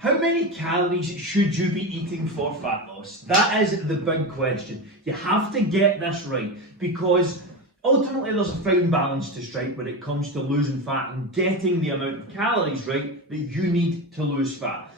How many calories should you be eating for fat loss? That is the big question. You have to get this right because ultimately there's a fine balance to strike when it comes to losing fat and getting the amount of calories right that you need to lose fat.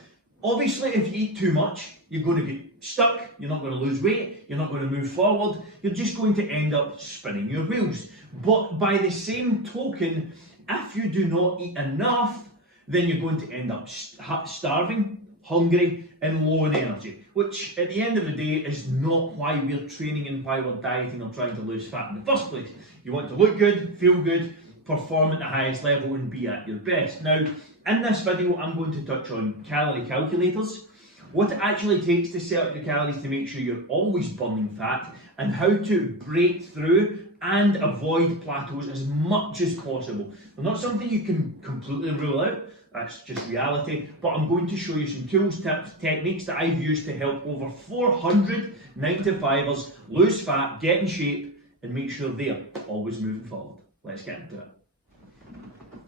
Obviously, if you eat too much, you're going to get stuck, you're not going to lose weight, you're not going to move forward, you're just going to end up spinning your wheels. But by the same token, if you do not eat enough, then you're going to end up starving, hungry, and low in energy, which at the end of the day is not why we're training and why we're dieting or trying to lose fat in the first place. You want to look good, feel good, perform at the highest level, and be at your best. Now, in this video, I'm going to touch on calorie calculators, what it actually takes to set up the calories to make sure you're always burning fat, and how to break through and avoid plateaus as much as possible. They're not something you can completely rule out, that's just reality, but I'm going to show you some tools, tips, techniques that I've used to help over 400 9-to-5ers lose fat, get in shape, and make sure they're always moving forward. Let's get into it.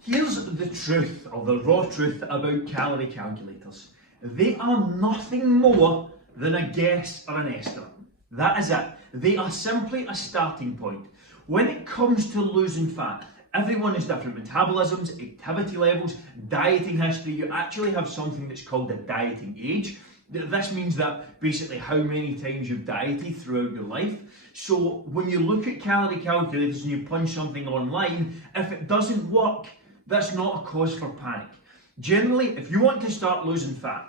Here's the truth, or the raw truth, about calorie calculators. They are nothing more than a guess or an estimate. That is it. They are simply a starting point. When it comes to losing fat, everyone has different metabolisms, activity levels, dieting history. You actually have something that's called a dieting age. This means that basically how many times you've dieted throughout your life. So when you look at calorie calculators and you punch something online, if it doesn't work, that's not a cause for panic. Generally, if you want to start losing fat,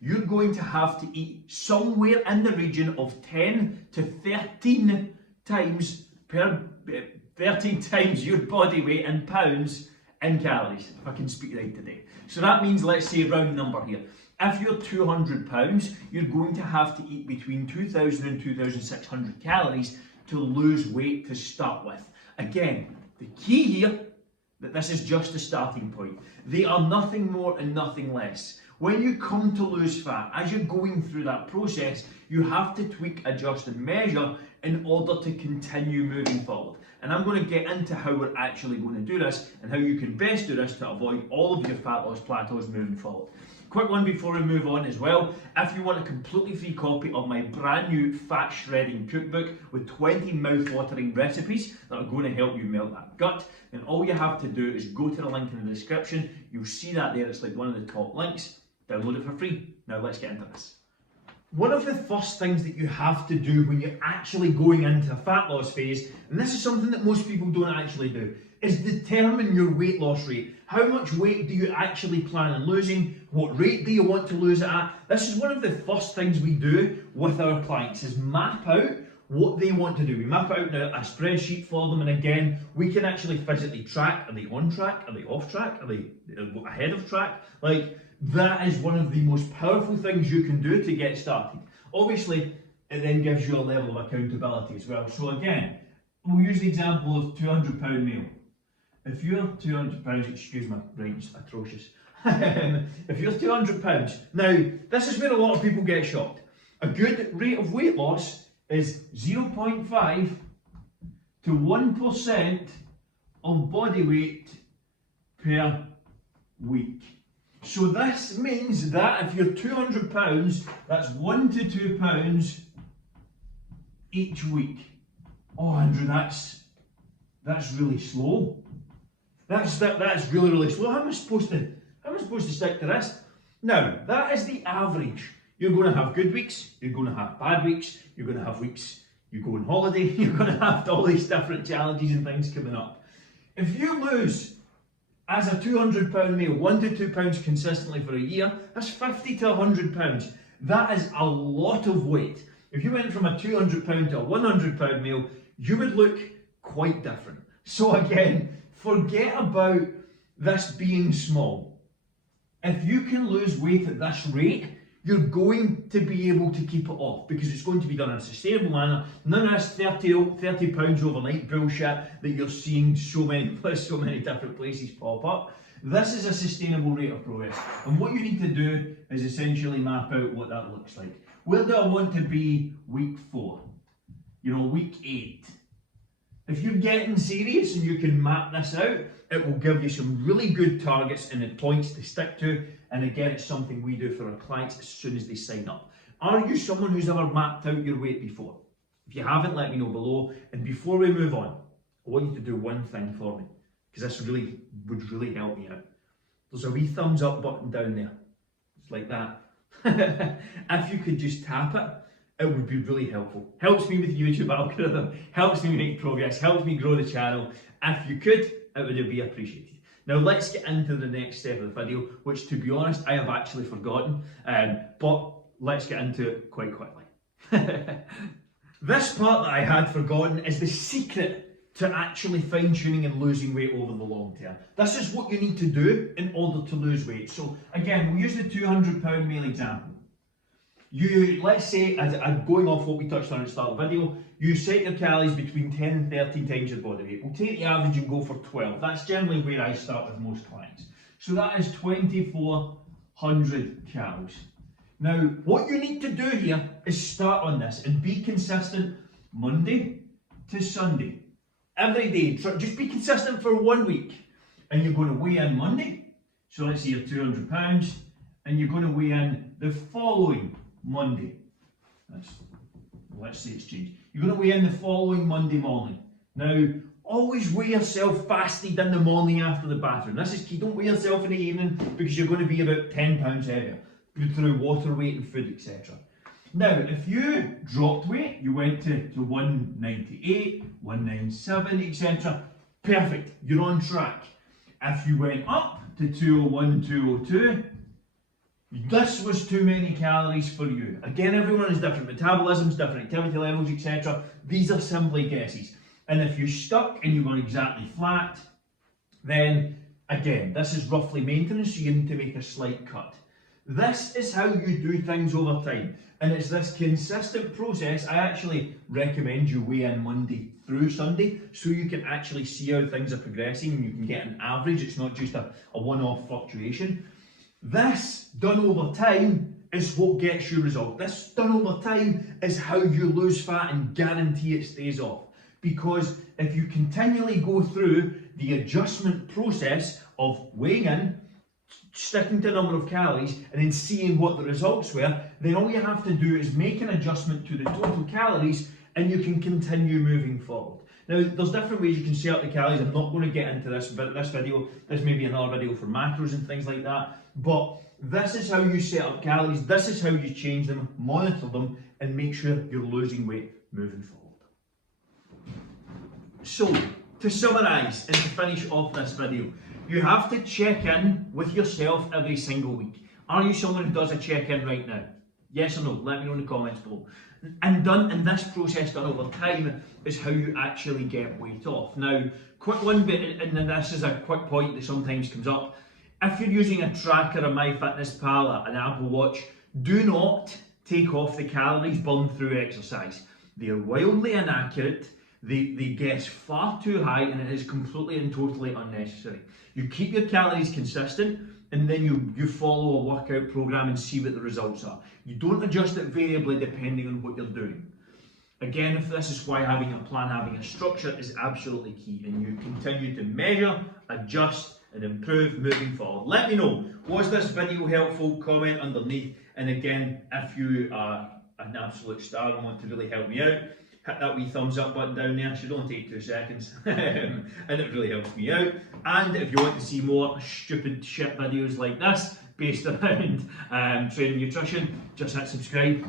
you're going to have to eat somewhere in the region of 10 to 13 times your body weight in pounds in calories, if I can speak right today. So that means, let's say round number here. If you're 200 pounds, you're going to have to eat between 2,000 and 2,600 calories to lose weight to start with. Again, the key here, that this is just a starting point. They are nothing more and nothing less. When you come to lose fat, as you're going through that process, you have to tweak, adjust and measure in order to continue moving forward. And I'm going to get into how we're actually going to do this and how you can best do this to avoid all of your fat loss plateaus moving forward. Quick one before we move on as well, if you want a completely free copy of my brand new fat shredding cookbook with 20 mouth-watering recipes that are going to help you melt that gut, then all you have to do is go to the link in the description. You'll see that there, it's like one of the top links. Download it for free. Now let's get into this. One of the first things that you have to do when you're actually going into a fat loss phase, and this is something that most people don't actually do, is determine your weight loss rate. How much weight do you actually plan on losing? What rate do you want to lose it at? This is one of the first things we do with our clients, is map out what they want to do. We map out a spreadsheet for them, and again, we can actually physically track, are they on track, are they off track, are they ahead of track? Like, that is one of the most powerful things you can do to get started. Obviously, it then gives you a level of accountability as well. So again, we'll use the example of £200 meal. If you're £200, excuse my brain's atrocious. If you're £200, now this is where a lot of people get shocked. A good rate of weight loss is 0.5 to 1% of body weight per week. So this means that if you're £200, that's 1 to 2 pounds each week. Oh, Andrew, that's really slow. That's really slow. How am I supposed to stick to this? Now, that is the average. You're going to have good weeks, you're going to have bad weeks, you're going to have weeks you go on holiday, you're going to have all these different challenges and things coming up. If you lose, as a £200 meal, 1 to 2 pounds consistently for a year, that's 50 to 100 pounds. That is a lot of weight. If you went from a £200 to a £100 meal, you would look quite different. So again, forget about this being small. If you can lose weight at this rate, you're going to be able to keep it off because it's going to be done in a sustainable manner. None of this 30 pounds overnight bullshit that you're seeing so many different places pop up. This is a sustainable rate of progress. And what you need to do is essentially map out what that looks like. Where do I want to be week 4? You know, week 8. If you're getting serious and you can map this out, it will give you some really good targets and the points to stick to. And again, it's something we do for our clients as soon as they sign up. Are you someone who's ever mapped out your weight before? If you haven't, let me know below. And before we move on, I want you to do one thing for me, because this would really help me out. There's a wee thumbs up button down there. It's like that. If you could just tap it, it would be really helpful. Helps me with YouTube algorithm, helps me make progress, helps me grow the channel. If you could, it would be appreciated. Now let's get into the next step of the video, which to be honest, I have actually forgotten, but let's get into it quite quickly. This part that I had forgotten is the secret to actually fine-tuning and losing weight over the long term. This is what you need to do in order to lose weight. So again, we'll use the 200-pound male example. Let's say, as going off what we touched on at the start of the video, you set your calories between 10 and 13 times your body weight. We'll take the average and go for 12. That's generally where I start with most clients. So that is 2,400 calories. Now, what you need to do here is start on this and be consistent Monday to Sunday. Every day, just be consistent for 1 week. And you're going to weigh in Monday. So let's say you're 200 pounds. And you're going to weigh in the following Monday. Let's say it's changed. You're going to weigh in the following Monday morning. Now, always weigh yourself fasted in the morning after the bathroom. This is key. Don't weigh yourself in the evening because you're going to be about 10 pounds heavier through water weight and food, etc. Now, if you dropped weight, you went to 198, 197, etc. Perfect. You're on track. If you went up to 201, 202, this was too many calories for you. Again, everyone is different. Metabolisms, different activity levels, etc. These are simply guesses. And if you stuck and you were exactly flat, then again, this is roughly maintenance, so you need to make a slight cut. This is how you do things over time. And it's this consistent process. I actually recommend you weigh in Monday through Sunday so you can actually see how things are progressing and you can get an average. It's not just a one-off fluctuation. This, done over time, is what gets you result. This, done over time, is how you lose fat and guarantee it stays off. Because if you continually go through the adjustment process of weighing in, sticking to a number of calories, and then seeing what the results were, then all you have to do is make an adjustment to the total calories and you can continue moving forward. Now, there's different ways you can set up the calories. I'm not going to get into this video. This may be another video for macros and things like that. But this is how you set up calories. This is how you change them, monitor them, and make sure you're losing weight moving forward. So, to summarise and to finish off this video, you have to check in with yourself every single week. Are you someone who does a check-in right now? Yes or no? Let me know in the comments below. And this process done over time is how you actually get weight off. Now, quick one bit, and this is a quick point that sometimes comes up. If you're using a tracker, a MyFitnessPal, an Apple Watch, do not take off the calories burned through exercise. They are wildly inaccurate. They guess far too high, and it is completely and totally unnecessary. You keep your calories consistent, and then you follow a workout program and see what the results are. You don't adjust it variably depending on what you're doing. Again, if this is why having a plan, having a structure is absolutely key, and you continue to measure, adjust, and improve moving forward. Let me know, was this video helpful? Comment underneath, and again, if you are an absolute star and want to really help me out, hit that wee thumbs up button down there. It should only take 2 seconds and it really helps me out. And if you want to see more stupid shit videos like this based around training nutrition, just hit subscribe.